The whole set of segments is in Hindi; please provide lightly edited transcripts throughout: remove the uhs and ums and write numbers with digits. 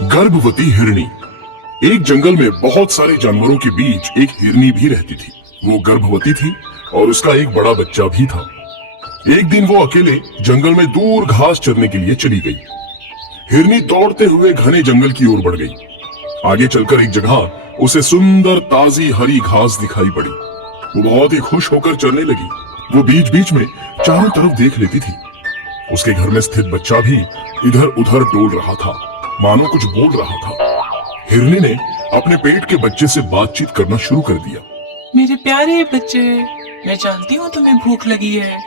गर्भवती हिरनी। एक जंगल में बहुत सारे जानवरों के बीच एक हिरनी भी रहती थी। वो गर्भवती थी और उसका एक बड़ा बच्चा भी था। एक दिन वो अकेले जंगल में दूर घास चरने के लिए चली गई। हिरनी दौड़ते हुए घने जंगल की ओर बढ़ गई। आगे चलकर एक जगह उसे सुंदर ताजी हरी घास दिखाई पड़ी। वो बहुत ही खुश होकर चलने लगी। वो बीच बीच में चारों तरफ देख लेती थी। उसके घर में स्थित बच्चा भी इधर उधर डोल रहा था, मानो कुछ बोल रहा था। हिरनी ने अपने पेट के बच्चे से बातचीत करना शुरू कर दिया। मेरे प्यारे बच्चे, मैं जानती हूँ तुम्हें भूख लगी है,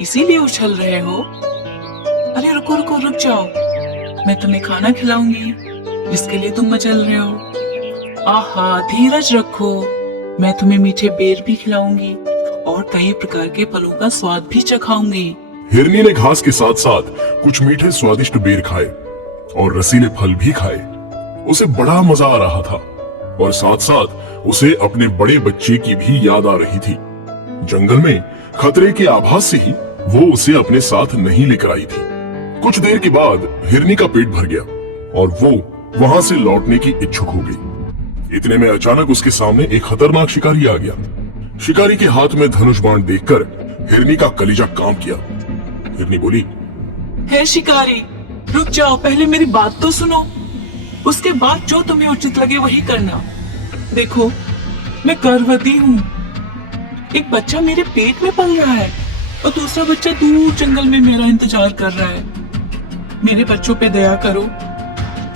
इसीलिए उछल रहे हो। अरे रुको रुको, रुक जाओ, मैं तुम्हें खाना खिलाऊंगी जिसके लिए तुम मचल रहे हो। आहा, धीरज रखो, मैं तुम्हें मीठे बेर भी खिलाऊंगी और कई प्रकार के फलों का स्वाद भी चखाऊंगी। हिरनी ने घास के साथ साथ कुछ मीठे स्वादिष्ट बेर खाए और रसीले फल भी खाए। उसे बड़ा मजा आ रहा था और साथ साथ उसे अपने बड़े बच्चे की भी याद आ रही थी। जंगल में खतरे के आभास से ही वो उसे अपने साथ नहीं लेकर आई थी। कुछ देर के बाद हिरनी का पेट भर गया और वो वहां से लौटने की इच्छुक हो गई। इतने में अचानक उसके सामने एक खतरनाक शिकारी आ गया। शिकारी के हाथ में धनुष बाण देखकर हिरनी का कलेजा काम किया। हिरनी बोली, हे शिकारी, रुक जाओ, पहले मेरी बात तो सुनो, उसके बाद जो तुम्हें उचित लगे वही करना। देखो, मैं गर्भवती हूँ, एक बच्चा मेरे पेट में पल रहा है और दूसरा बच्चा दूर जंगल में मेरा इंतजार कर रहा है। मेरे बच्चों पे दया करो,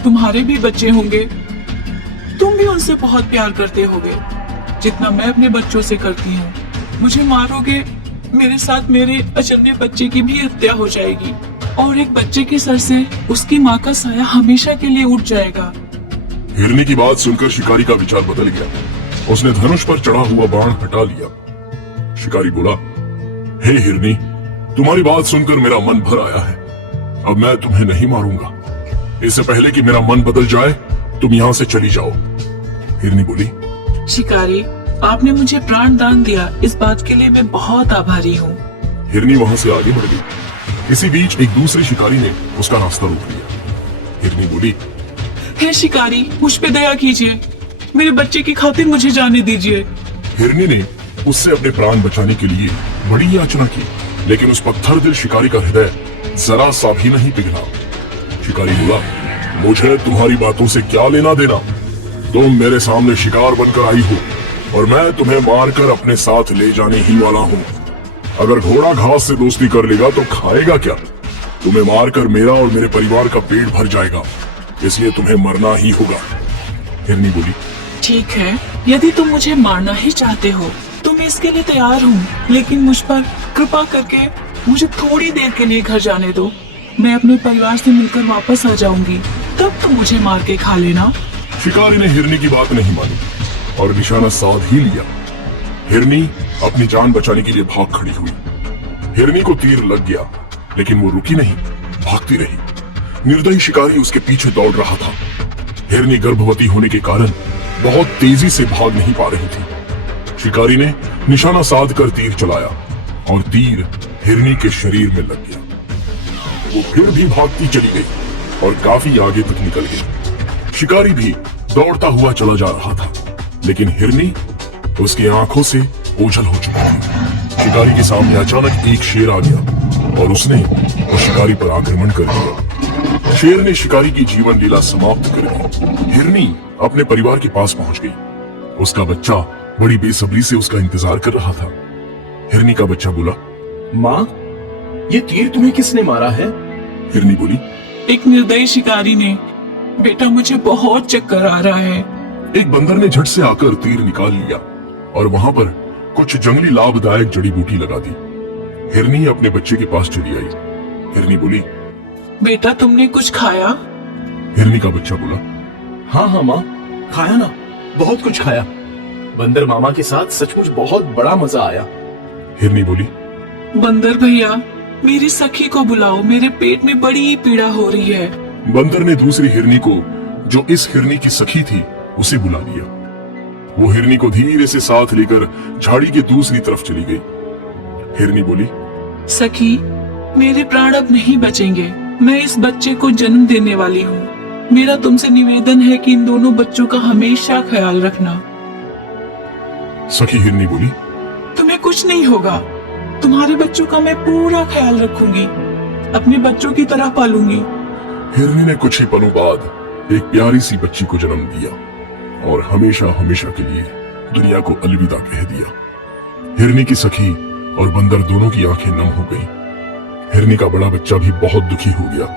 तुम्हारे भी बच्चे होंगे, तुम भी उनसे बहुत प्यार करते होगे जितना मैं अपने बच्चों से करती हूँ। मुझे मारोगे, मेरे साथ मेरे अजन्मे बच्चे की भी हत्या हो जाएगी और एक बच्चे के सर से उसकी माँ का साया हमेशा के लिए उठ जाएगा। हिरनी की बात सुनकर शिकारी का विचार बदल गया। उसने धनुष पर चढ़ा हुआ बाण हटा लिया। शिकारी बोला, हे हिरनी, तुम्हारी बात सुनकर मेरा मन भर आया है। अब मैं तुम्हें नहीं मारूंगा। इससे पहले कि मेरा मन बदल जाए, तुम यहाँ से चली जाओ। हिरनी बोली, शिकारी, आपने मुझे प्राण दान दिया, इस बात के लिए मैं बहुत आभारी हूँ। हिरनी वहाँ से आगे बढ़ गई। इसी बीच एक दूसरे शिकारी ने उसका रास्ता रोक लिया। हिरनी बोली, हे शिकारी, मुझ पे दया कीजिए, मेरे बच्चे की खातिर मुझे जाने दीजिए। हिरनी ने उससे अपने प्राण बचाने के लिए बड़ी याचना की, लेकिन उस पत्थर दिल शिकारी का हृदय जरा सा भी नहीं पिघला। शिकारी बोला, मुझे तुम्हारी बातों से क्या लेना देना? तुम मेरे सामने शिकार बनकर आई हो और मैं तुम्हें मारकर अपने साथ ले जाने ही वाला हूँ। अगर घोड़ा घास से दोस्ती कर लेगा तो खाएगा क्या? तुम्हें मारकर मेरा और मेरे परिवार का पेट भर जाएगा, इसलिए तुम्हें मरना ही होगा। हिरनी बोली, ठीक है, यदि तुम मुझे मारना ही चाहते हो तो मैं इसके लिए तैयार हूँ, लेकिन मुझ पर कृपा करके मुझे थोड़ी देर के लिए घर जाने दो। मैं अपने परिवार से मिलकर वापस आ जाऊंगी, तब तुम मुझे मार के खा लेना। शिकारी ने हिरनी की बात नहीं मानी और निशाना साध ही लिया। हिरनी अपनी जान बचाने के लिए भाग खड़ी हुई। हिरनी को तीर लग गया, लेकिन वो रुकी नहीं, भागती रही। निर्दयी शिकारी उसके पीछे दौड़ रहा था। हिरनी गर्भवती होने के कारण बहुत तेजी से भाग नहीं पा रही थी। शिकारी ने निशाना साध कर तीर चलाया और तीर हिरनी के शरीर में लग गया। वो फिर भी भागती चली गई और काफी आगे तक निकल गई। शिकारी भी दौड़ता हुआ चला जा रहा था, लेकिन हिरनी उसकी आंखों से ओझल हो चुकी थी। शिकारी के सामने अचानक एक शेर आ गया और उसने उस शिकारी पर आक्रमण कर दिया। शेर ने शिकारी की जीवन लीला समाप्त कर दी। हिरनी अपने परिवार के पास पहुंच गई। उसका बच्चा बड़ी बेसब्री से उसका इंतजार कर रहा था। हिरनी का बच्चा बोला, माँ, ये तीर तुम्हें किसने मारा है? हिरनी बोली, एक निर्दयी शिकारी ने। बेटा, मुझे बहुत चक्कर आ रहा है। एक बंदर ने झट से आकर तीर निकाल लिया और वहां पर कुछ जंगली लाभदायक जड़ी बूटी लगा दी। हिरनी अपने बच्चे के पास चली आई। हिरनी बोली, बेटा, तुमने कुछ खाया? हिरनी का बच्चा बोला, हाँ हाँ माँ, खाया ना, बहुत कुछ खाया। बंदर मामा के साथ सचमुच बहुत बड़ा मजा आया। हिरनी बोली, बंदर भैया, मेरी सखी को बुलाओ, मेरे पेट में बड़ी पीड़ा हो रही है। बंदर ने दूसरी हिरनी को, जो इस हिरनी की सखी थी, उसे बुला लिया। वो हिरनी को धीरे से साथ लेकर झाड़ी के दूसरी तरफ चली गई। हिरनी बोली, सखी, मेरे प्राण अब नहीं बचेंगे, मैं इस बच्चे को जन्म देने वाली हूँ। मेरा तुमसे निवेदन है कि इन दोनों बच्चों का हमेशा ख्याल रखना। सखी हिरनी बोली, तुम्हें कुछ नहीं होगा। तुम्हारे बच्चों का मैं पूरा ख्याल रखूंगी, अपने बच्चों की तरह पालूंगी। हिरनी ने कुछ ही पलों बाद एक प्यारी सी बच्ची को जन्म दिया और हमेशा हमेशा के लिए दुनिया को अलविदा कह दिया। हिरनी की सखी और बंदर दोनों की आंखें नम हो गई। हिरनी का बड़ा बच्चा भी बहुत दुखी हो गया।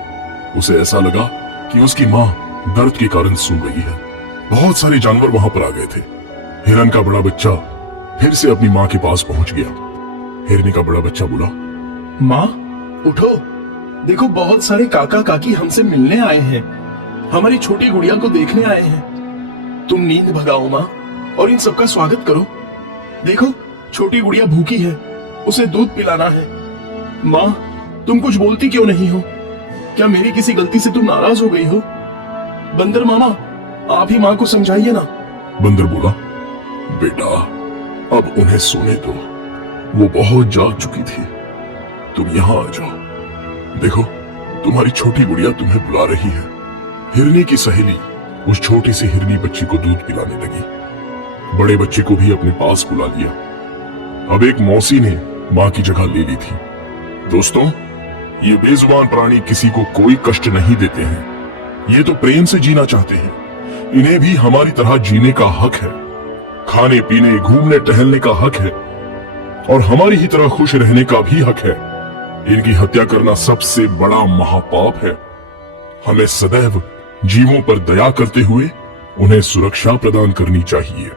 उसे ऐसा लगा कि उसकी माँ दर्द के कारण सो गई है। बहुत सारे जानवर वहां पर आ गए थे। हिरन का बड़ा बच्चा फिर से अपनी माँ के पास पहुंच गया। हिरनी का बड़ा बच्चा बोला, माँ उठो, देखो बहुत सारे काका काकी हमसे मिलने आए हैं, हमारी छोटी गुड़िया को देखने आए हैं। तुम नींद भगाओ माँ और इन सबका स्वागत करो। देखो छोटी गुड़िया भूखी है, उसे दूध पिलाना है। माँ तुम कुछ बोलती क्यों नहीं हो? क्या मेरी किसी गलती से तुम नाराज हो गई हो? बंदर मामा आप ही माँ को समझाइए ना। बंदर बोला, बेटा अब उन्हें सोने दो, वो बहुत जाग चुकी थी। तुम यहाँ आ जाओ, देखो तुम्हारी छोटी गुड़िया तुम्हें बुला रही है। हिरनी की सहेली उस छोटी सी हिरनी बच्ची को दूध पिलाने लगी। बड़े बच्चे को भी अपने पास बुला लिया। अब एक मौसी ने माँ की जगह ले ली थी। दोस्तों, ये बेजुबान प्राणी किसी को कोई कष्ट नहीं देते हैं। ये तो प्रेम से जीना चाहते हैं। इन्हें भी हमारी तरह जीने का हक है, खाने पीने घूमने टहलने का हक है और हमारी ही तरह खुश रहने का भी हक है। इनकी हत्या करना सबसे बड़ा महापाप है। हमें सदैव जीवों पर दया करते हुए उन्हें सुरक्षा प्रदान करनी चाहिए।